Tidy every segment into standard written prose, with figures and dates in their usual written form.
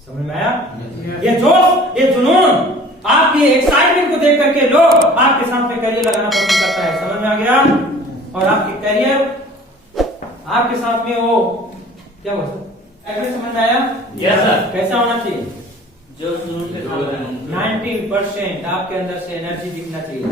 समझ में आया? ये जोश, ये जुनून, आपकी एक्साइटमेंट को देख करके लोग आपके साथ में करियर लगाना पसंद करता है। समझ में आ गया? और आपके करियर आपके साथ में वो क्या बोल सकते, समझ में आया? Yes sir. कैसा होना चाहिए? जो 90% आपके अंदर से एनर्जी दिखना चाहिए।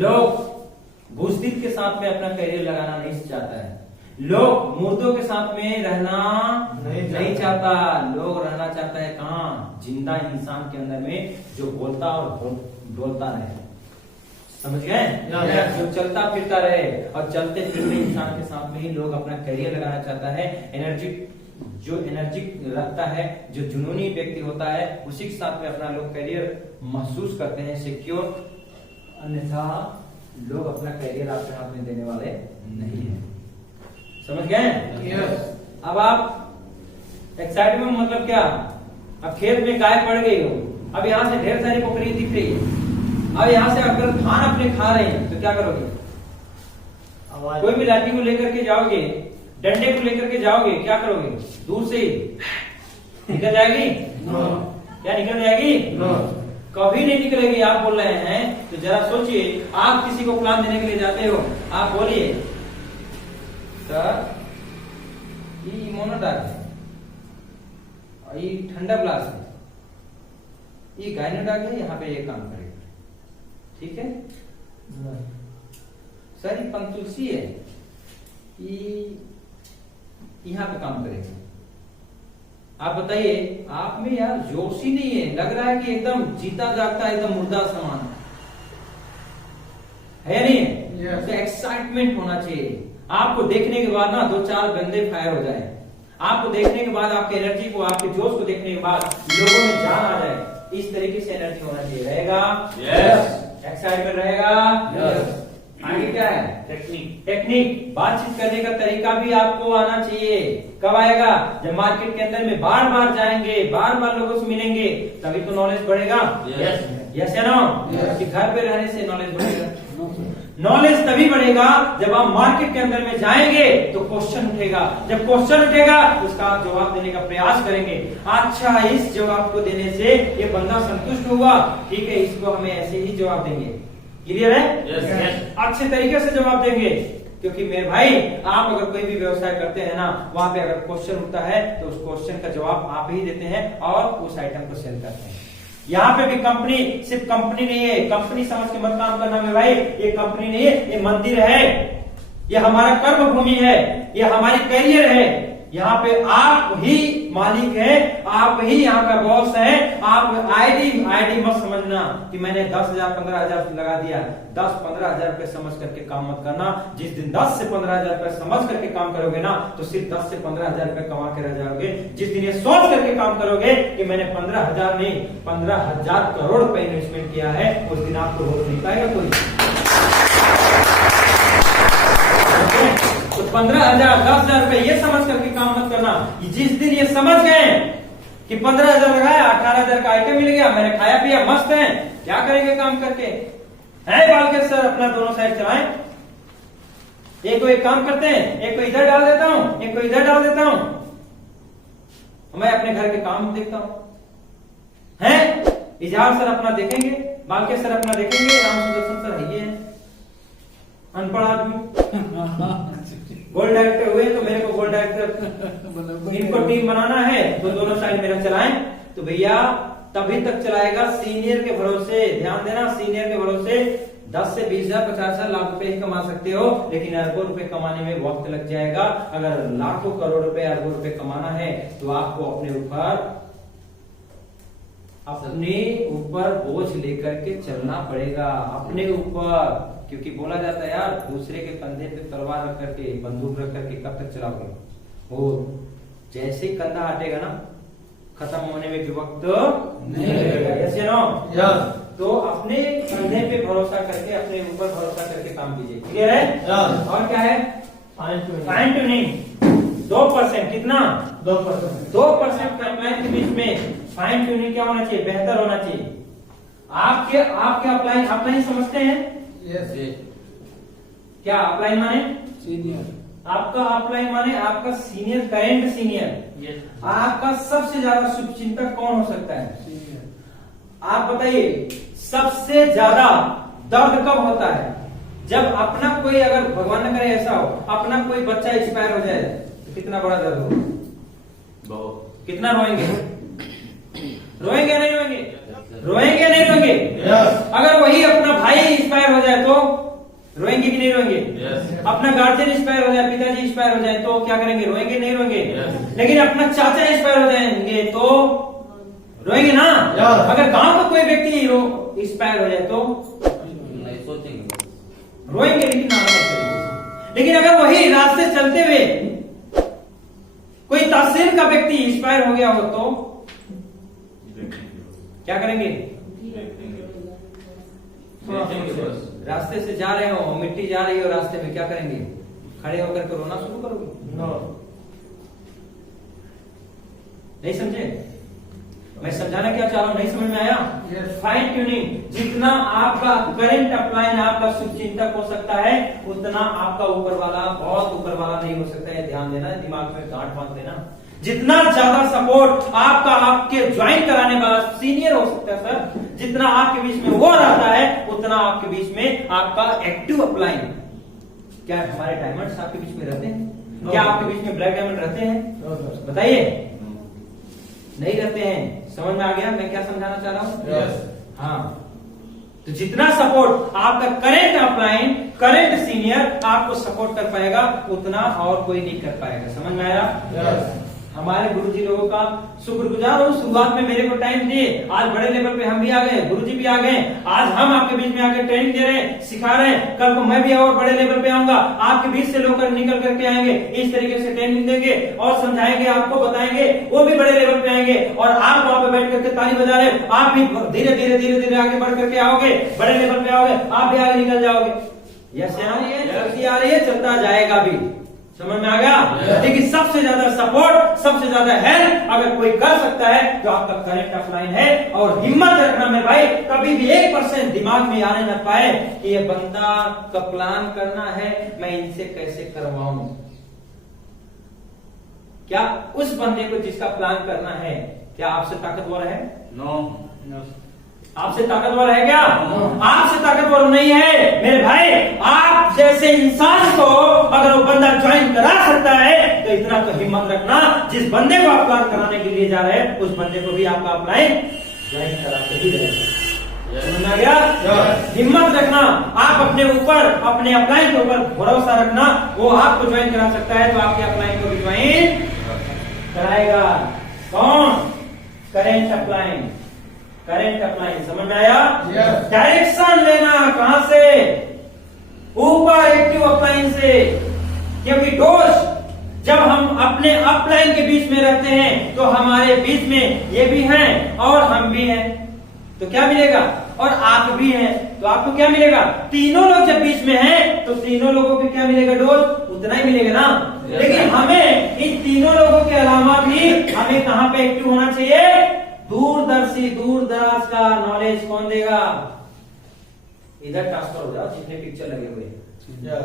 लोग बुज़दिल के साथ में अपना करियर लगाना नहीं चाहता है। लोग मुर्दों के साथ में रहना नहीं चाहता। लोग रहना चाहता है कहाँ? जिंदा इंसान के अंदर में, जो बोलता और बोलता रहे। समझ गए? जो चलता फिरता रहे, और चलते फिरते इंसान के साथ में ही लोग अपना करियर लगाना चाहता है। जो एनर्जी रखता है, जो जुनूनी व्यक्ति होता है, उसी के साथ में अपना लोग करियर महसूस करते हैं सिक्योर। अन्यथा लोग अपना करियर आपके हाथ में देने वाले नहीं है। समझ गए? यस। अब आप एक्साइटमेंट मतलब क्या? अब खेत में गाय पड़ गई हो, अब यहाँ से ढेर सारी बकरी दिख रही है, अब यहाँ से अगर धान अपने खा रहे हैं तो क्या करोगे? कोई भी लाठी को लेकर के जाओगे, डंडे को लेकर के जाओगे, क्या करोगे? दूर से ही निकल जाएगी? क्या निकल जाएगी? कभी नहीं निकलेगी। आप बोल रहे हैं तो जरा सोचिए, आप किसी को प्लान देने के लिए जाते हो, आप बोलिए सर ये मोनोडाक है, ये ठंडा ग्लास है, ये गायनोडाक है, यहाँ पे ये काम करेगा, ठीक है सर। ये पंतुलसी है, ये यहाँ पे काम करेगा। आप बताइए, आप में यार जोश ही नहीं है, लग रहा है कि एकदम जीता जागता एकदम मुर्दा समान है, नहीं? Yes. तो एक्साइटमेंट होना चाहिए। आपको देखने के बाद ना 2-4 बंदे फायर हो जाए, आपको देखने के बाद, आपकी एनर्जी को, आपके जोश को देखने के बाद लोगों में जान आ जाए। इस तरीके से एनर्जी होना चाहिए। रहेगा? यस। एक्साइटमेंट रहेगा? यस। आगे क्या है? टेक्निक, बातचीत करने का तरीका भी आपको आना चाहिए। कब आएगा? जब मार्केट के अंदर में बार बार जाएंगे, बार बार लोगों से मिलेंगे, तभी तो नॉलेज बढ़ेगा। यस या नो? कि घर पे रहने से नॉलेज बढ़ेगा? नॉलेज तभी बढ़ेगा जब आप मार्केट के अंदर में जाएंगे तो क्वेश्चन उठेगा। जब क्वेश्चन उठेगा उसका आप जवाब देने का प्रयास करेंगे। अच्छा, इस जवाब को देने से ये बंदा संतुष्ट हुआ, ठीक है, इसको हमें ऐसे ही जवाब देंगे। क्लियर है? यस। अच्छे तरीके से जवाब देंगे, क्योंकि मेरे भाई आप अगर कोई भी व्यवसाय करते हैं ना, वहां पे अगर क्वेश्चन उठता है तो उस क्वेश्चन का जवाब आप ही देते हैं और उस आइटम को सेल करते हैं। यहाँ पे भी कंपनी सिर्फ कंपनी नहीं है, कंपनी समझ के मत काम करना मेरे भाई। ये कंपनी नहीं है, ये मंदिर है, ये हमारा कर्म भूमि है, ये हमारी करियर है। यहाँ पे आप ही मालिक हैं, आप ही यहाँ का बॉस है। आप आईडी मत समझना कि मैंने 10,000 15,000 लगा दिया। 10-15,000 रुपए समझ करके काम मत करना। जिस दिन 10 से 15,000 रुपए समझ करके काम करोगे ना, तो सिर्फ 10 से 15,000 रुपए कमा के रह जाओगे। जिस दिन ये सोच करके काम करोगे कि मैंने 15,000 नहीं 15,000 करोड़ रुपए इन्वेस्टमेंट किया है, उस दिन आपको रोक नहीं पाएगा कोई। तो 15,000 10,000 रुपए ये समझ करके काम मत करना। जिस दिन ये समझ गए कि 15,000 लगाया, 18,000 का आइटम मिल गया, मैंने खाया पिया, मस्त है, क्या करेंगे काम करके? है बालकर सर अपना दोनों साइड चलाएं। एक को एक काम करते हैं, एक को इधर डाल देता हूं, एक को इधर डाल देता हूं, मैं अपने घर के काम देखता हूं। है इजहार सर अपना देखेंगे, बालकर सर अपना देखेंगे, राम सुदर्शन सर ये है अनपढ़ आदमी, गोल्ड डायरेक्टर हुए तो मेरे को गोल्ड डायरेक्टर, इनको टीम बनाना है तो दोनों साइड मेरा चलाएं। तो भैया तभी तक चलाएगा सीनियर के भरोसे। ध्यान देना, सीनियर के भरोसे 10 से 20,000 50,000 लाख रुपए ही कमा सकते हो, लेकिन अरबों रुपए कमाने में वक्त लग जाएगा। अगर लाखों करोड़ रुपए अरबों रुपए कमाना है तो आपको अपने ऊपर बोझ लेकर के चलना पड़ेगा, अपने ऊपर। क्योंकि बोला जाता है यार, दूसरे के कंधे पे तलवार रख करके, बंदूक रख करके कब तक चलाओगे? और जैसे ही कंधा हटेगा ना, खत्म होने में भी वक्त नहीं लगेगा। ऐसे नो? तो अपने कंधे पे भरोसा करके, अपने ऊपर भरोसा करके काम कीजिए। क्लियर है? और क्या है? Fine tuning 2%। कितना? 2% कंप्लाइन के बीच में फाइन ट्यूनिंग क्या होना चाहिए? बेहतर होना चाहिए। आपके अपलाइन समझते हैं? यस। क्या अपलाइन माने? सीनियर। आपका अपलाइन माने आपका सीनियर, करेंट सीनियर। यस आपका सबसे ज्यादा शुभचिंतक कौन हो सकता है? आप बताइए, सबसे ज्यादा दर्द कब होता है? जब अपना कोई, अगर भगवान न करे ऐसा हो, अपना कोई बच्चा एक्सपायर हो जाए तो कितना बड़ा दर्द होगा? बहुत। कितना रोएंगे? रोएंगे नहीं रोएंगे? रोएंगे नहीं रोएंगे? अगर वही अपना भाई एक्सपायर हो जाए तो रोएंगे कि नहीं रोएंगे? अपना गार्जियन एक्सपायर हो जाए, पिताजी एक्सपायर हो जाए तो क्या करेंगे? रोएंगे नहीं रोएंगे? लेकिन अपना चाचा एक्सपायर हो जाएंगे तो रोएंगे ना? अगर गांव का कोई व्यक्ति एक्सपायर हो जाए तो नहीं सोचेंगे, रोएंगे, लेकिन नॉर्मल तरीके से। लेकिन अगर वही रास्ते चलते हुए कोई तहसील का व्यक्ति एक्सपायर हो गया हो तो क्या करेंगे? रास्ते से जा रहे हो, मिट्टी जा रही हो रास्ते में, क्या करेंगे? खड़े होकर के रोना शुरू करोगे? नहीं समझे मैं समझाना क्या चाह रहा हूं? नहीं समझ में आया? फाइन ट्यूनिंग, जितना आपका करंट अपलाइन आपका शुभचिंतक हो सकता है, उतना आपका ऊपर वाला, बहुत ऊपर वाला नहीं हो सकता है। ध्यान देना, दिमाग में गांठ बांध देना। जितना ज्यादा सपोर्ट आपका आपके ज्वाइन कराने वाला सीनियर हो सकता है सर, जितना आपके बीच में वो रहता है, उतना आपके बीच में आपका एक्टिव अपलाइन। क्या हमारे डायमंड्स आपके बीच में रहते हैं? क्या आपके बीच में ब्लैक डायमंड रहते हैं? बताइए। नहीं रहते हैं। समझ में आ गया मैं क्या समझाना चाह रहा हूं? हाँ, तो जितना सपोर्ट आपका करंट अपलाइन, करंट सीनियर आपको सपोर्ट कर पाएगा, उतना और कोई नहीं कर पाएगा। समझ में आया? हमारे गुरुजी लोगों का शुक्रगुजार हूं, शुरुआत में मेरे को टाइम दिए, आज बड़े लेवल पे हम भी आ गए, गुरुजी भी आ गए, आज हम आपके बीच में आके ट्रेनिंग दे रहे हैं, सिखा रहे हैं। कल को मैं भी और बड़े लेवल पे आऊंगा, आपके बीच से लोग निकल करके आएंगे, इस तरीके से ट्रेनिंग देंगे और समझाएंगे, आपको बताएंगे, वो भी बड़े लेवल पे आएंगे और आप वहां पे बैठ करके ताली बजा रहे, आप भी धीरे धीरे धीरे धीरे आगे बढ़ करके आओगे, बड़े लेवल पे आओगे, आप भी आगे निकल जाओगे। यस आ रही है, चलता जाएगा भी। समझ में आ गया? लेकिन सबसे ज्यादा सपोर्ट, सबसे ज्यादा हेल्प अगर कोई कर सकता है तो आपका करंट अपलाइन है। और हिम्मत रखना मेरे भाई, कभी भी 1% दिमाग में आने न पाए कि ये बंदा का प्लान करना है, मैं इनसे कैसे करवाऊं। क्या उस बंदे को जिसका प्लान करना है, क्या आपसे ताकतवर है? नो। आपसे ताकतवर है क्या? आपसे ताकतवर नहीं है मेरे भाई। आप जैसे इंसान को अगर वो बंदा ज्वाइन करा सकता है तो इतना तो हिम्मत रखना, जिस बंदे को आप प्लान कराने के लिए जा रहे हैं, उस बंदे को भी आपका अपलाइन ज्वाइन कराते ही रहेगा। समझ आ गया? हिम्मत रखना, आप अपने ऊपर, अपने अपलाइन के ऊपर भरोसा रखना, वो आपको ज्वाइन करा सकता है तो आपके अपलाइन को भी ज्वाइन कराएगा। कौन? Current upline. Current upline. समझ में आया? डायरेक्शन लेना कहां से? ऊपर एक्टिव अपलाइन से। क्योंकि दोस्त, जब हम अपने अपलाइन के बीच में रहते हैं तो हमारे बीच में ये भी हैं और हम भी हैं, तो क्या मिलेगा? और आप भी हैं तो आपको क्या मिलेगा? तीनों लोग जब बीच में हैं तो तीनों लोगों को क्या मिलेगा? दोस्त उतना ही मिलेगा ना। लेकिन हमें इन तीनों लोगों के अलावा भी हमें कहां पे एक्टिव होना चाहिए? दूरदर्शी, दूर दराज का नॉलेज कौन देगा? इधर ट्रांसफर हो जाओ जितने पिक्चर लगे हुए हैं।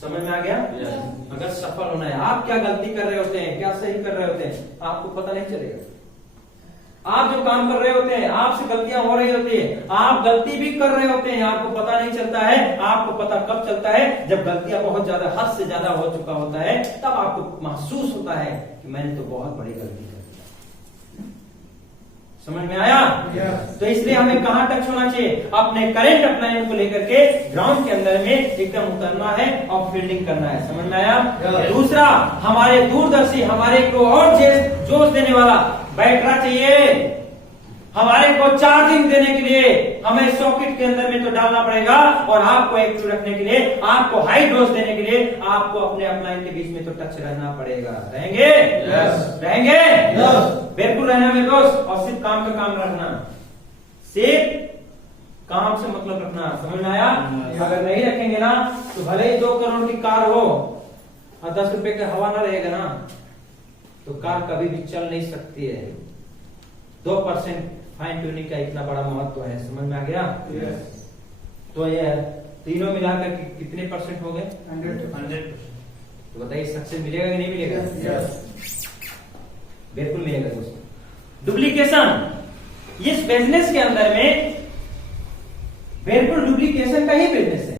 समझ में आ गया? अगर सफल होना है, आप क्या गलती कर रहे होते हैं, क्या सही कर रहे होते हैं, आपको पता नहीं चलेगा। आप जो काम कर रहे होते हैं, आपसे गलतियां हो रही होती है, आप गलती भी कर रहे होते हैं, आपको पता नहीं चलता है। आपको पता कब चलता है? जब गलतियां बहुत ज्यादा, हद से ज्यादा हो चुका होता है, तब आपको महसूस होता है कि मैंने तो बहुत बड़ी गलती कर दी। समझ में आया? तो इसलिए हमें कहां टच होना चाहिए? अपने करंट अपलाइन को लेकर के ग्राउंड के अंदर में एकदम उतरना है और फील्डिंग करना है। समझ में आया? दूसरा, हमारे दूरदर्शी, हमारे को और जोश देने वाला बैटरा चाहिए। हमारे को चार्जिंग देने के लिए हमें सॉकेट के अंदर में तो डालना पड़ेगा, और आपको एक्टिव रखने के लिए, आपको हाई डोज देने के लिए आपको अपने अपलाइन के बीच में तो टच रहना पड़ेगा। रहेंगे? रहेंगे? बिल्कुल रहना मेरे दोस्त। और सिर्फ काम का काम रखना, सिर्फ काम से मतलब रखना। समझ में आया? अगर नहीं रखेंगे ना तो भले ही 2 करोड़ की कार हो और 10 रुपए का हवा ना रहेगा ना, तो कार कभी भी चल नहीं सकती है। 2% फाइन ट्यूनिंग का इतना बड़ा महत्व है। समझ में आ गया? तो ये तीनों मिलाकर कितने परसेंट हो गए? 100%। तो बताइए सक्सेस मिलेगा कि नहीं मिलेगा? बिल्कुल मिलेगा दोस्तों। डुप्लीकेशन, इस बिजनेस के अंदर में बिल्कुल डुप्लीकेशन का ही बिजनेस है।